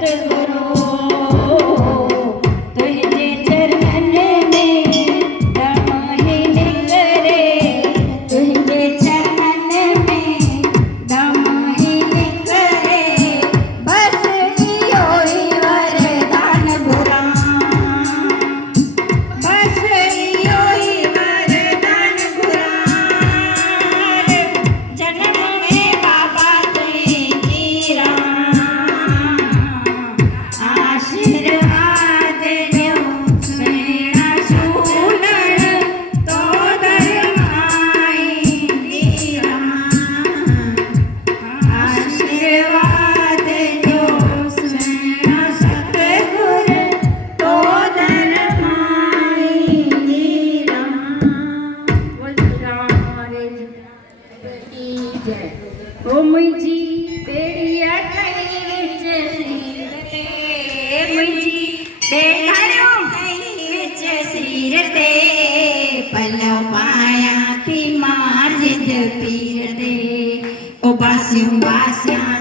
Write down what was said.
सतगुरु तुझे चरण में दम ही निकरे, तुझे चरण में दम ही निकरे, बस इयो ही वरदान बुरा, बस इयो ही वरदान बुरा। जन्म में बाबा तुझी राम, आशीर्वाद ल्यो स्नेहा सुलण तो धर्माई दीरा, आशीर्वाद ल्यो स्नेहा सतगुर तो धर्माई दीरा। बोल राम हरे की जय। ओ मुंहिंजी बेड़ीअ कई विच सीर ते, मुंहिंजी बेड़ियो कई विच सीर ते, पल पायां थी मां जिद पीर ते, ओ बासियूं बासियां